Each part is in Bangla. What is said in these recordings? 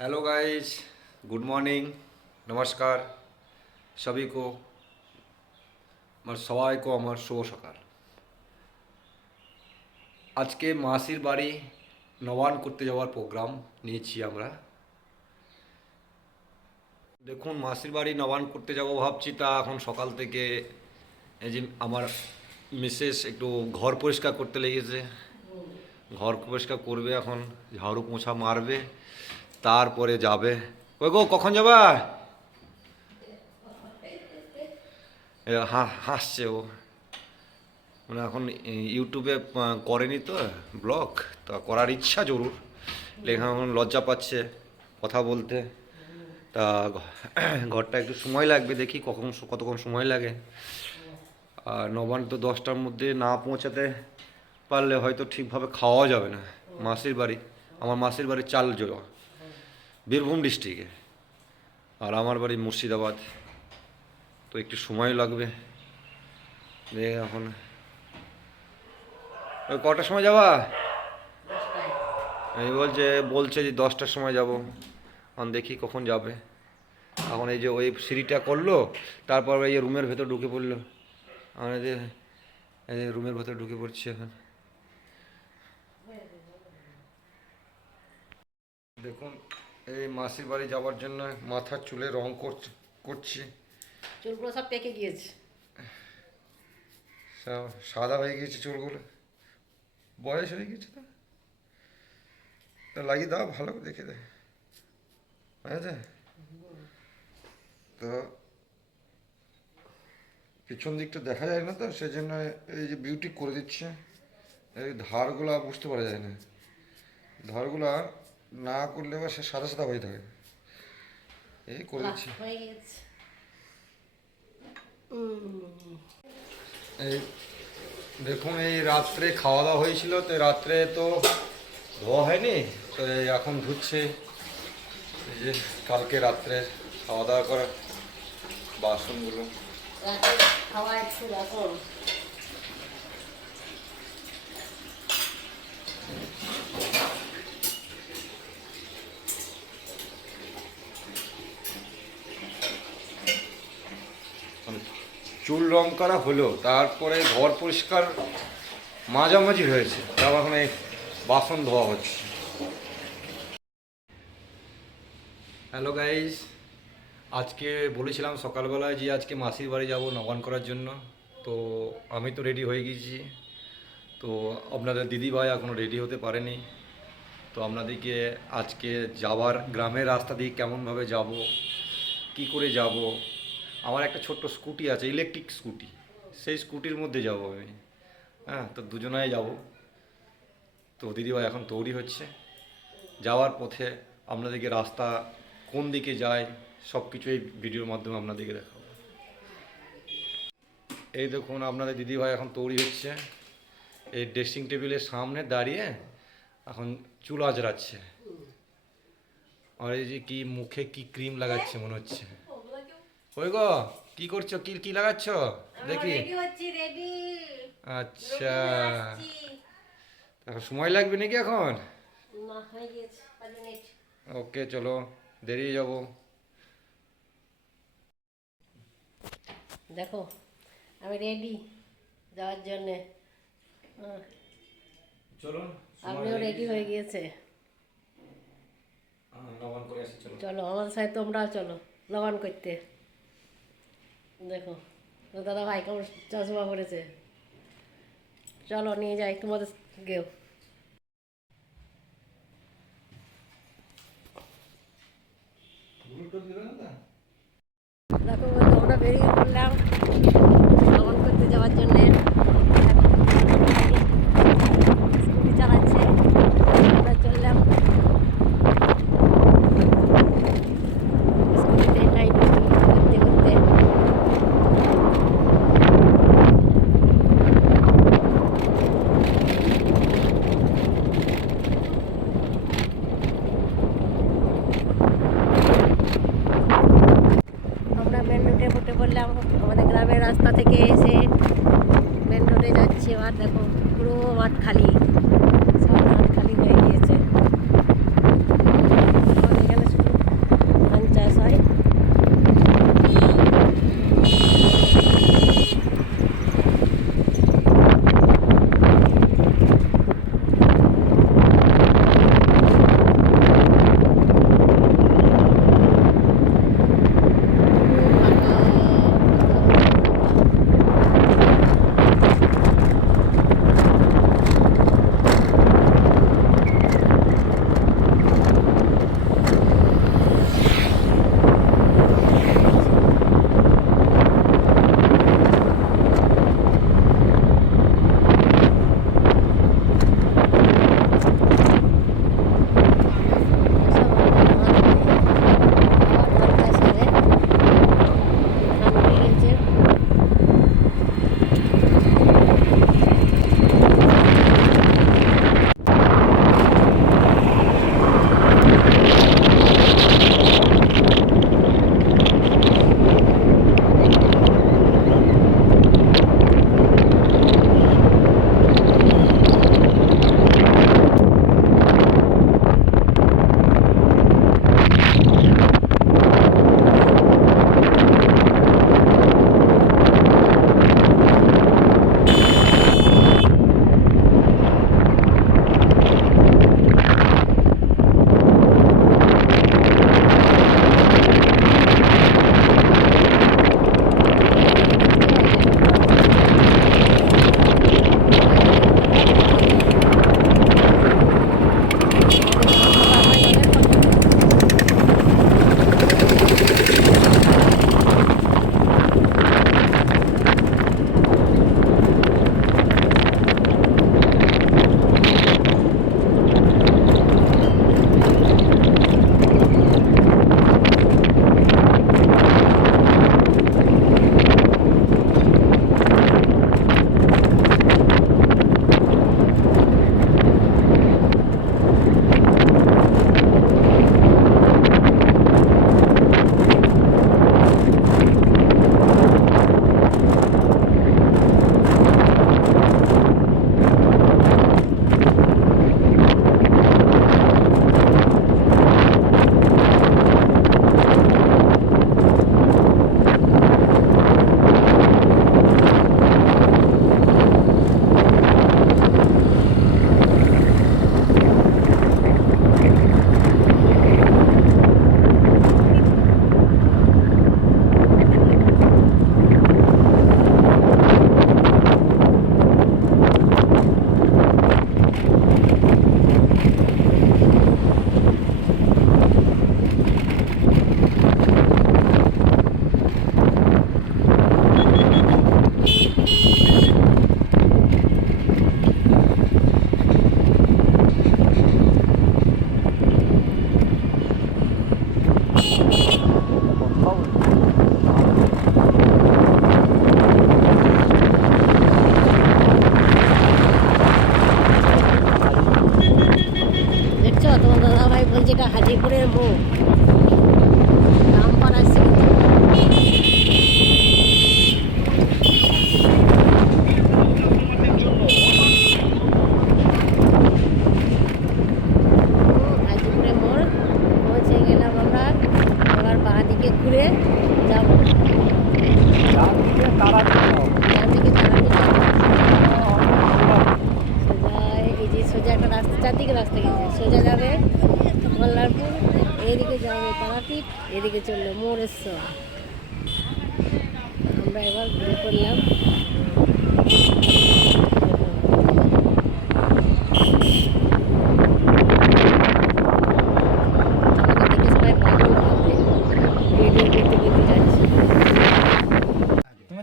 हेलो गाइस गुड मॉर्निंग নমস্কার সবই কো আমার সবাইকে আমার শুভ সকাল আজকে মাসির বাড়ি নবান করতে যাওয়ার প্রোগ্রাম নিয়েছি আমরা দেখুন মাসির বাড়ি নবান করতে যাব ভাবছি তা এখন সকাল থেকে এই যে আমার মিসেস একটু ঘর পরিষ্কার করতে লেগেছে ঘর পরিষ্কার করবে এখন ঝাড়ু পোছা মারবে তারপরে যাবে। ওই গো, কখন যাবা? হাসছে ও। মানে এখন ইউটিউবে করেনি তো ব্লগ, তা করার ইচ্ছা জরুর। লেখা এখন লজ্জা পাচ্ছে কথা বলতে। তা ঘরটা একটু সময় লাগবে, দেখি কখন কতক্ষণ সময় লাগে। আর নবান্ন তো দশটার মধ্যে না পৌঁছাতে পারলে হয়তো ঠিকভাবে খাওয়া যাবে না। মাসির বাড়ি, আমার মাসির বাড়ি চাল জোড়া বীরভূম ডিস্ট্রিক্টে। আর আমার বাড়ি মুর্শিদাবাদ। তো একটু সময় লাগবে। এখন ওই কটার সময় যাবা? এই বলছে বলছে যে দশটার সময় যাব। এখন দেখি কখন যাবে। এখন এই যে ওই সিঁড়িটা করল, তারপর এই যে রুমের ভেতর ঢুকে পড়ল। আমার যে রুমের ভেতর ঢুকে পড়ছে এখন। দেখুন এই মাসির বাড়ি যাওয়ার জন্য মাথার চুলে রং করছি চুলগুলো সব পেকে গিয়েছে। সব সাদা হয়ে গিয়েছে চুলগুলো। বয়স হয়ে গেছে তো। লাগিয়ে দাও ভালো করে দেখে দে। বুঝেছে তো পিছন দিকটা দেখা যায় না তো সেই জন্য এই যে বিউটি করে দিচ্ছে এই ধারগুলা বুঝতে পারা যায় না। ধারগুলা না করলে আবার সে সাদা সাদা হয়ে থাকে এই করে দিচ্ছি এই দেখুন এই রাত্রে খাওয়া দাওয়া হয়েছিল তো রাত্রে তো ধোয়া হয়নি তো এই এখন ধুচ্ছে। এই যে কালকে রাত্রে খাওয়া দাওয়া করা বাসনগুলো। খাওয়া একটু এখন মানে চুল রং করা হলো তারপরে ঘর পরিষ্কার মাঝামাঝি হয়েছে। তারপর এই বাসন ধোয়া হচ্ছে। হ্যালো গাইস আজকে বলেছিলাম সকালবেলায় যে আজকে মাসির বাড়ি যাব নবান করার জন্য। তো আমি তো রেডি হয়ে গেছি তো আপনাদের দিদিভাই এখনও রেডি হতে পারেনি। তো আপনাদেরকে আজকে যাওয়ার গ্রামের রাস্তা দিয়ে কেমনভাবে যাব, কি করে যাব আমার একটা ছোট্ট স্কুটি আছে ইলেকট্রিক স্কুটি। সেই স্কুটির মধ্যে যাব আমি। হ্যাঁ তো দুজনাই যাব। তো দিদিভাই এখন তৈরি হচ্ছে। যাওয়ার পথে আপনাদেরকে রাস্তা কোন দিকে যায় সব কিছু এই ভিডিওর মাধ্যমে আপনাদেরকে দেখাবো। এই দেখুন, আপনাদের দিদিভাই এখন তৈরি হচ্ছে। এই ড্রেসিং টেবিলের সামনে দাঁড়িয়ে এখন চুল আজরাচ্ছে আর এই যে কি মুখে কি ক্রিম লাগাচ্ছে মনে হচ্ছে। ওই গো কি করছ? কি কি লাগাচ্ছ? দেখি। রেডি হচ্ছি রেডি আচ্ছা। সময় লাগবে নাকি এখন? হয়ে ওকে চলো দেরি যাব। দেখো আমি রেডি যাওয়ার জন্যে। চলো আপনিও রেডি হয়ে গিয়েছে। নবান করে আসি চলো। চলো আমাদের সাথে তোমরাও চলো লবণ করতে। দেখো দাদা ভাই কেমন চশমা পড়েছে চলো নিয়ে যাই তোমাদের গেও। দেখো আমরা বেরিয়ে পড়লাম। এইদিকে যাবে তারাপীঠ এদিকে চলল মোরেশ্বর। আমরা এবার ঘুরে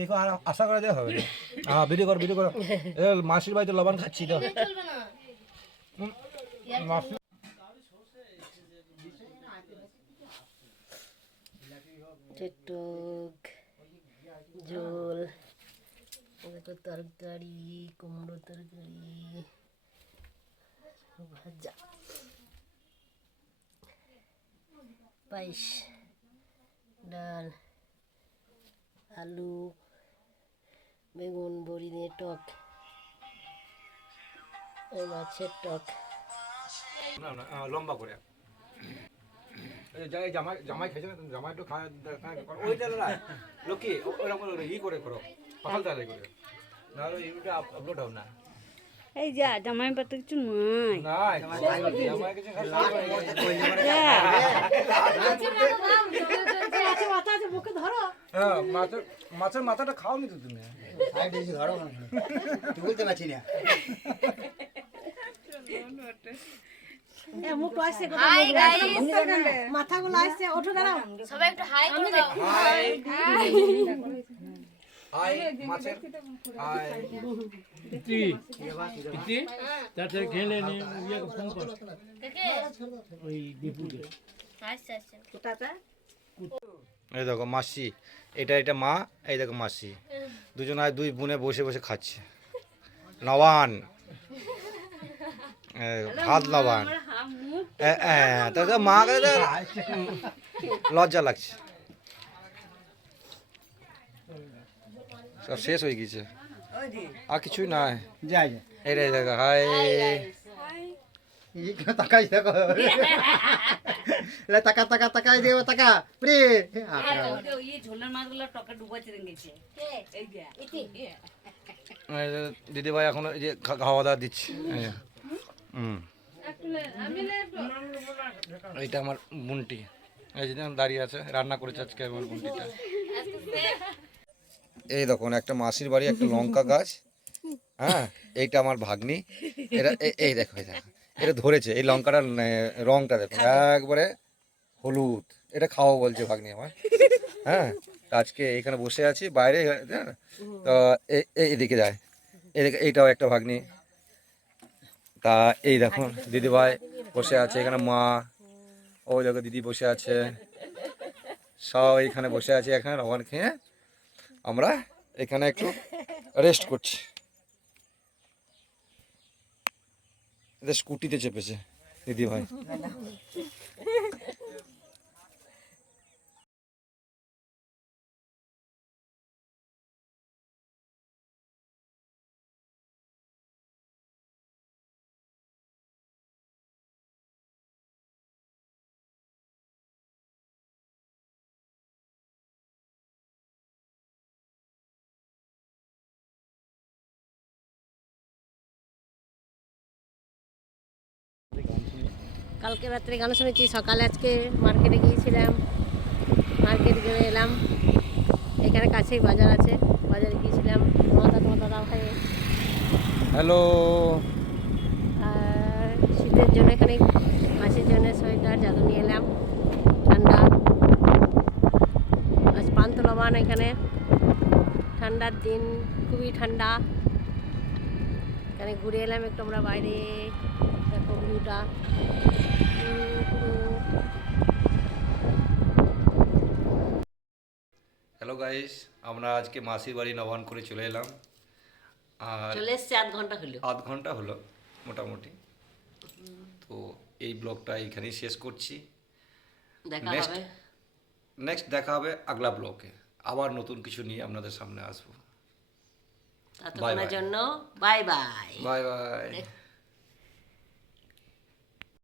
দেখে আর আশা করা যায় হবে। হ্যাঁ ভিডিও করো ভিডিও করো। মাসির বাড়িতে লবণ খাচ্ছি তো। হুম, মাসি টক ঝোল দেখো তরকারি, কুমড়ো তরকারি, ভাজা, পায়েস, ডাল, আলু, বেগুন, বড়ি দিয়ে টক মাছের টক। লম্বা করে। জামাই জামাই খেয়েছে না? জামাই একটু খায় খায়- ওইটা না লোকি ওরকম ই করে করো। পাখাল তালে করে। নাহলে ইউটিউবে আপলোড হবে না। এই যা জামাই পাতা কিছু নাই। না জামাই কিছু হ্যাঁ মাছের মাছের মাথাটা খাওনি তো তুমি। ধরো বলতে পারছি না। মাথাগুলো আসছে ওঠো দাঁড়াও। আই মাছের আই তাতে খেলে নি ইয়েকে ফোন কর। ওই দীপুকে। এই দেখো মাসি। এটা এটা মা এই দেখো মাসি। দুজন আর দুই বোনে বসে বসে খাচ্ছে। নবান। ভাত নবান তাহলে মা লজ্জা লাগছে। সব শেষ হয়ে গেছে আর কিছুই নাই। যাই। এটাই দেখো হাই। তাকাই দেখো। লে তাকা তাকা তাকাই দেব তাকা। প্রে ইয়ে ঝোলের মাছগুলো টকে ডুবাইতে গেছে দিদি ভাই এখন এই যে খাওয়া দাওয়া দিচ্ছে। এইটা আমার বুনটি এই যে দেখুন দাঁড়িয়ে আছে রান্না করেছে আজকে আমার বুনটিটা এই দেখুন একটা মাসির বাড়ি একটা লঙ্কা গাছ। হ্যাঁ এইটা আমার ভাগ্নি। এটা এই দেখো দেখো। এটা ধরেছে এই লঙ্কাটার রংটা দেখো একবারে হলুদ। এটা খাওয়া বলছে ভাগ্নি আমার। হ্যাঁ আজকে এখানে বসে আছি বাইরে হ্যাঁ, তো এদিকে যায়। এদিকে এইটাও একটা ভাগ্নি। তা এই দেখো দিদিভাই বসে আছে, এখানে মা, ও দেখো দিদি বসে আছে। সব এখানে বসে আছে, এখানে রবান খেয়ে আমরা এখানে একটু রেস্ট করছি। এদের স্কুটিতে চেপেছে দিদি কালকে রাত্রে গান শুনেছি সকালে আজকে মার্কেটে গিয়েছিলাম। মার্কেট গিয়ে এলাম। এখানে কাছেই বাজার আছে। বাজারে গিয়েছিলাম মাথা মাথা দাও খাইয়ে হ্যালো। আর শীতের জন্য এখানে মাসের জন্য সোয়েটার চাদর নিয়ে এলাম। ঠান্ডা। আজ পান্ত লবান এখানে। ঠান্ডার দিন খুবই ঠান্ডা। এখানে ঘুরে এলাম একটু আমরা বাইরে। দেখো ভিউটা। হ্যালো গাইস আমরা আজকে মাসির বাড়ি নবান করে চলে এলাম। আর চলে এসছে আধ ঘণ্টা হলো। আধ ঘণ্টা হলো মোটামুটি। তো এই ব্লগটা এইখানেই শেষ করছি। দেখা. হবে। নেক্সট দেখা হবে আগলা ব্লগে। আবার নতুন কিছু নিয়ে আপনাদের সামনে আসব। ততক্ষণের জন্য বাই বাই বাই বাই